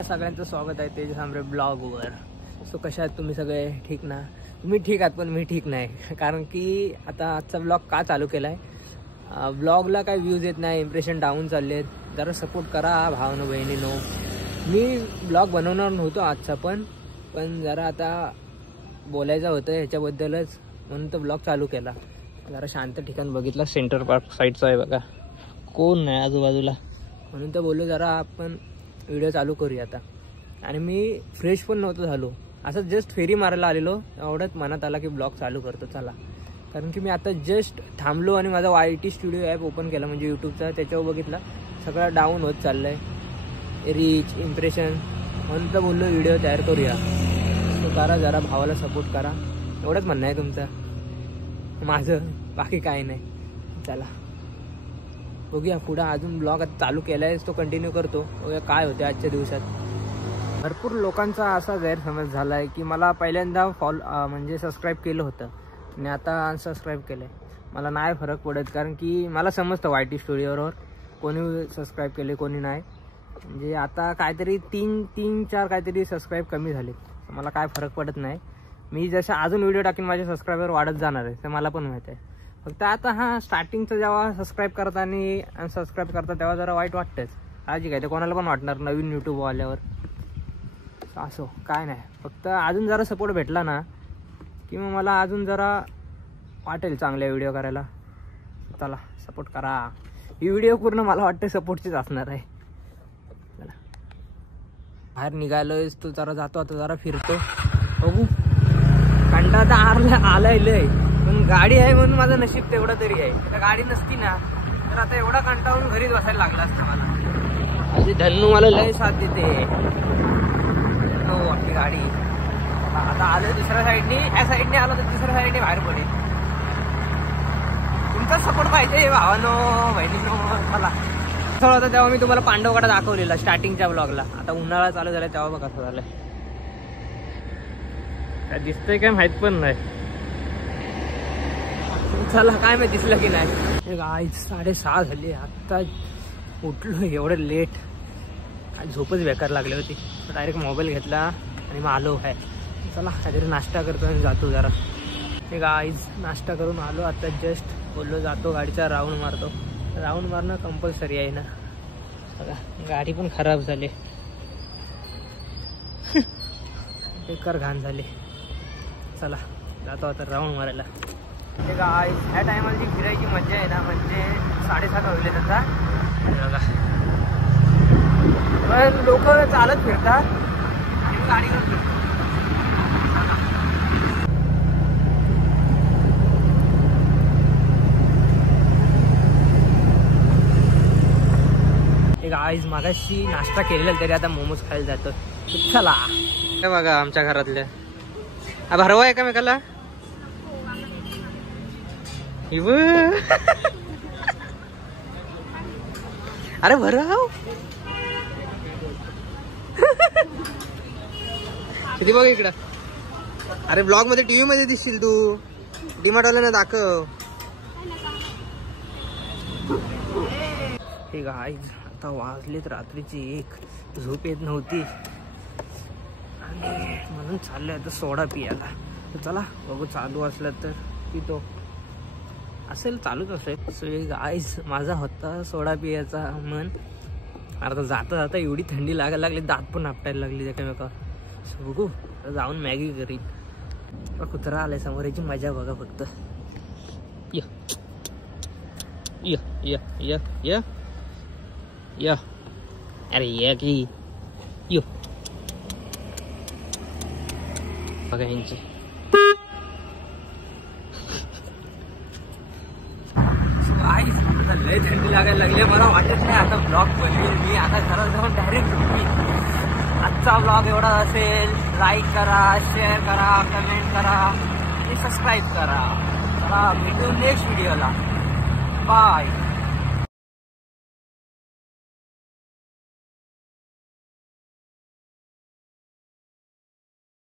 सगळ्यांचं स्वागत आहे तेज सांबरे ब्लॉगवर। सो कशा आहात तुम्ही सगळे? ठीक ना? तुम्ही ठीक आहात पण मी ठीक नाही, कारण की आता आजचा ब्लॉग का चालू केला आहे, ब्लॉगला काय व्ह्यूज येत नाही, इम्प्रेशन डाऊन चालले आहेत, जरा सपोर्ट करा भावानो बहिणीनो। मी ब्लॉग बनवणार नव्हतो आजचा, पण जरा आता बोलायचं होतं ह्याच्याबद्दलच, म्हणून तो ब्लॉग चालू केला। जरा शांत ठिकाण बघितला, सेंटर पार्क साईडचा आहे बघा, कोण नाही आजूबाजूला, म्हणून तर बोललो जरा आपण व्हिडिओ चालू करूया आता। आणि मी फ्रेश पण नव्हतो झालो, असं जस्ट फेरी मारायला आलेलो, एवढंच मनात आला की ब्लॉग चालू करतो चला। कारण की मी आता जस्ट थांबलो आणि माझा YT स्टुडिओ ॲप ओपन केला, म्हणजे यूट्यूबचा, त्याच्यावर बघितला सगळा डाऊन होत चाललं आहे, रीच इम्प्रेशन, म्हणून तर बोललो व्हिडिओ तयार करूया। तो करा जरा, भावाला सपोर्ट करा, एवढंच म्हणणं आहे तुमचं माझं, बाकी काय नाही। चला बघूया पुढे, अजून ब्लॉग आता चालू केला आहे तो कंटिन्यू करतो, बघूया काय होते आजच्या दिवसात। भरपूर लोकांचा असा गैरसमज झाला आहे की मला पहिल्यांदा म्हणजे सबस्क्राईब केलं होतं आणि आता अनसबस्क्राईब केलं आहे। मला नाही फरक पडत, कारण की मला समजतं YT स्टुडिओवर कोणी सबस्क्राईब केले कोणी नाही, म्हणजे आता काहीतरी तीन चार काहीतरी सबस्क्राईब कमी झाले, मला काय फरक पडत नाही। मी जसं अजून व्हिडिओ टाकीन माझे सबस्क्रायबर वाढत जाणार आहे, ते मला पण माहीत आहे। फक्त आता हा स्टार्टिंगचं जेव्हा सबस्क्राईब करता आणि अनसबस्क्राईब करता तेव्हा जरा वाईट वाटतंच, काळजी काय, ते कोणाला पण वाटणार नवीन यूट्यूब आल्यावर। असो काय नाही, फक्त अजून जरा सपोर्ट भेटला ना की मग मला अजून जरा वाटेल चांगले व्हिडिओ करायला। चला सपोर्ट करा, ही व्हिडिओ पूर्ण मला वाटतं सपोर्टचीच असणार आहे। चला बाहेर निघालोय, तो जरा जातो आता, जरा फिरतो, बघू। कंटाळा तर आलाय लय, पण गाडी आहे म्हणून माझं नशीब तेवढं तरी आहे, तर गाडी नसती ना तर आता एवढा कंटाळून घरीच बसायला लागला असतं मला। अशी धन्नू मला लय साथ देते, आपली गाडी। आता आलो दुसऱ्या साईडने, या साईडने आलो तर दुसऱ्या साईडने बाहेर पडेल। तुमचा सपोर्ट पाहिजे भावानो बहिणीनो मला। असं होतं तेव्हा मी तुम्हाला पांडवकडे दाखवलेला स्टार्टिंगच्या ब्लॉगला, आता उन्हाळा चालू झाला तेव्हा बघा कसं झालंय, काय दिसतंय काय माहित पण नाही। चला काय माहिती दिसलं की नाही। आज 6:30 झाली, आत्ता उठलो एवढं लेट, आज झोपच बेकार लागली होती, डायरेक्ट मोबाईल घेतला आणि मग आलो आहे। चला काहीतरी नाश्ता करतो आणि जातो जरा। ते गाईज नाश्ता करून आलो आता जस्ट, बोललो जातो गाडीचा राऊंड मारतो, राऊंड मारणं कंपल्सरी आहे ना, बघा गाडी पण खराब झाली, बेकार घाण झाली। चला जातो आता राऊंड मारायला। ते गाईज ह्या टायमाला जी फिरायची मजा आहे ना, म्हणजे 7:30 वाजले त्याचा बघा, पण लोक चालत फिरतात आणि गाडीवर फिरतात। गाईज मागाशी नाश्ता केलेला तरी आता मोमोज खायला जातो, चला। हे बघा आमच्या घरातल्या भरवा एकामेकाला, अरे भरव किती बघ इकडं, अरे ब्लॉग मध्ये टीव्ही मध्ये दिसशील तू, डीमार्ट वाल्यानं दाखव। हे गाईज आता वाजलेत रात्रीची 1, झोप येत नव्हती आणि म्हणून चाललंय आता सोडा पियाला। तर चला बघू, चालू असलं तर पितो, असेल चालूच असेल। सो गाईज माझा होता सोडा पियाचा मन, आता जाता जाता एवढी थंडी लागायला लागली, दात पण आपटायला लागली एकामेका। सो बघू जाऊन मॅगी करीन। कुत्रा आलाय समोर, याची मजा बघा फक्त। य य य य य य अरे ये की यो बघा यांची। लय थंडी लागायला लागली, मला वाटत नाही आता ब्लॉग बनवेल मी, आता घरात जाऊन डायरेक्ट झोपी। आजचा ब्लॉग एवढा असेल, लाईक करा, शेअर करा, कमेंट करा आणि सबस्क्राईब करा। चला भेटू नेक्स्ट व्हिडिओला, बाय।